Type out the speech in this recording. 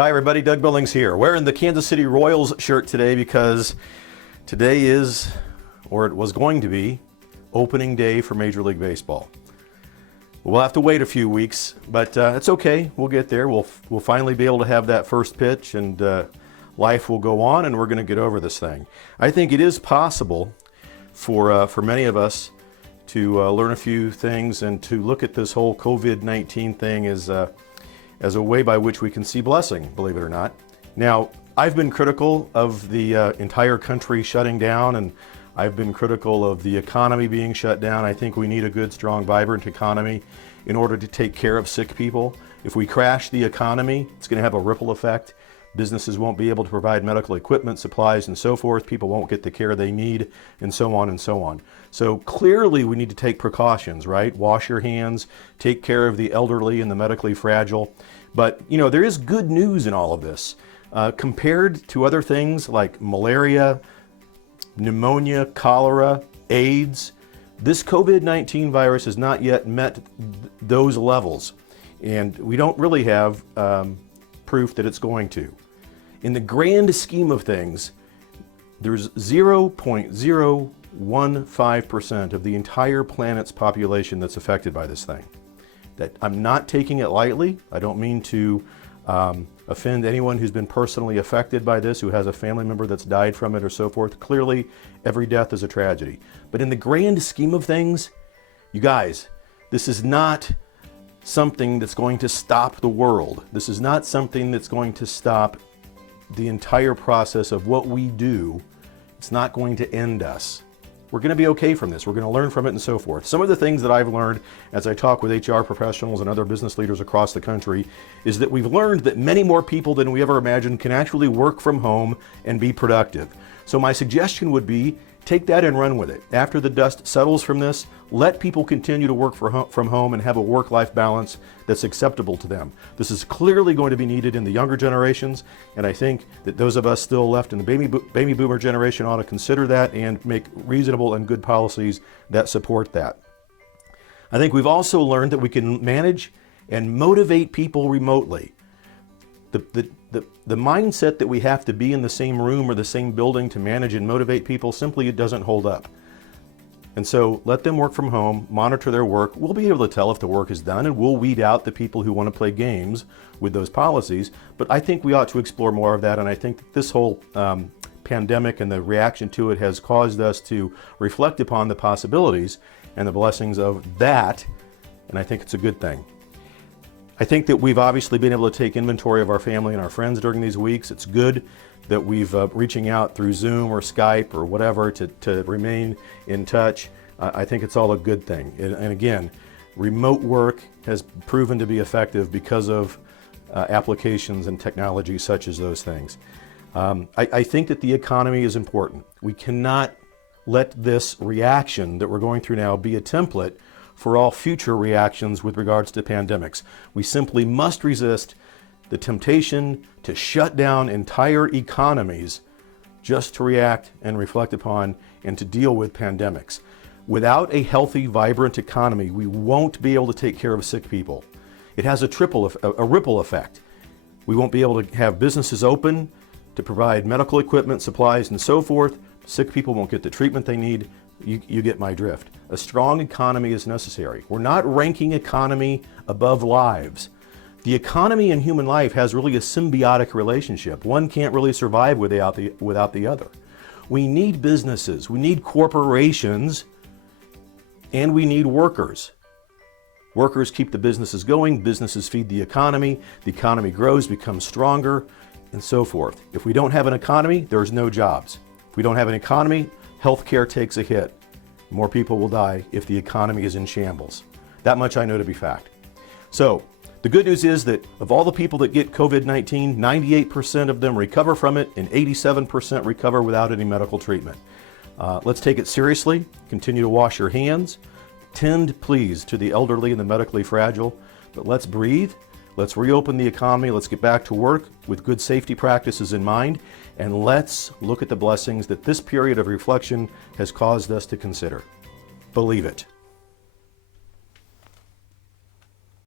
Hi everybody, Doug Billings here. Wearing the Kansas City Royals shirt today because today is, or it was going to be, opening day for Major League Baseball. We'll have to wait a few weeks, but it's okay. We'll get there. We'll finally be able to have that first pitch, and life will go on, and we're going to get over this thing. I think it is possible for many of us to learn a few things and to look at this whole COVID-19 thing as a way by which we can see blessing, believe it or not. Now, I've been critical of the entire country shutting down, and I've been critical of the economy being shut down. I think we need a good, strong, vibrant economy in order to take care of sick people. If we crash the economy, it's going to have a ripple effect. Businesses won't be able to provide medical equipment, supplies, and so forth. People won't get the care they need, and so on and so on. So clearly we need to take precautions, right? Wash your hands, take care of the elderly and the medically fragile. But, you know, there is good news in all of this. Compared to other things like malaria, pneumonia, cholera, AIDS, this COVID-19 virus has not yet met those levels. And we don't really have proof that it's going to. In the grand scheme of things, there's 0.015% of the entire planet's population that's affected by this thing. That I'm not taking it lightly. I don't mean to offend anyone who's been personally affected by this, who has a family member that's died from it or so forth. Clearly, every death is a tragedy. But in the grand scheme of things, you guys, this is not something that's going to stop the world. This is not something that's going to stop the entire process of what we do. It's not going to end us. We're going to be okay from this. We're going to learn from it and so forth. Some of the things that I've learned as I talk with HR professionals and other business leaders across the country is that we've learned that many more people than we ever imagined can actually work from home and be productive. So my suggestion would be, take that and run with it. After the dust settles from this, let people continue to work from home and have a work-life balance that's acceptable to them. This is clearly going to be needed in the younger generations, and I think that those of us still left in the baby boomer generation ought to consider that and make reasonable and good policies that support that. I think we've also learned that we can manage and motivate people remotely. The mindset that we have to be in the same room or the same building to manage and motivate people, simply it doesn't hold up. And so let them work from home, monitor their work. We'll be able to tell if the work is done, and we'll weed out the people who want to play games with those policies. But I think we ought to explore more of that, and I think that this whole pandemic and the reaction to it has caused us to reflect upon the possibilities and the blessings of that, and I think it's a good thing. I think that we've obviously been able to take inventory of our family and our friends during these weeks. It's good that we've reaching out through Zoom or Skype or whatever to remain in touch. I think it's all a good thing. And again, remote work has proven to be effective because of applications and technology such as those things. I think that the economy is important. We cannot let this reaction that we're going through now be a template for all future reactions with regards to pandemics. We simply must resist the temptation to shut down entire economies just to react and reflect upon and to deal with pandemics. Without a healthy, vibrant economy, we won't be able to take care of sick people. It has a ripple effect. We won't be able to have businesses open to provide medical equipment, supplies, and so forth. Sick people won't get the treatment they need. You get my drift. A strong economy is necessary. We're not ranking economy above lives. The economy and human life has really a symbiotic relationship. One can't really survive without the other. We need businesses, we need corporations, and we need workers. Workers keep the businesses going, businesses feed the economy grows, becomes stronger, and so forth. If we don't have an economy, there's no jobs. If we don't have an economy, healthcare takes a hit. More people will die if the economy is in shambles. That much I know to be fact. So, the good news is that of all the people that get COVID-19, 98% of them recover from it and 87% recover without any medical treatment. Let's take it seriously. Continue to wash your hands. Tend, please, to the elderly and the medically fragile. But let's breathe. Let's reopen the economy. Let's get back to work with good safety practices in mind. And let's look at the blessings that this period of reflection has caused us to consider. Believe it.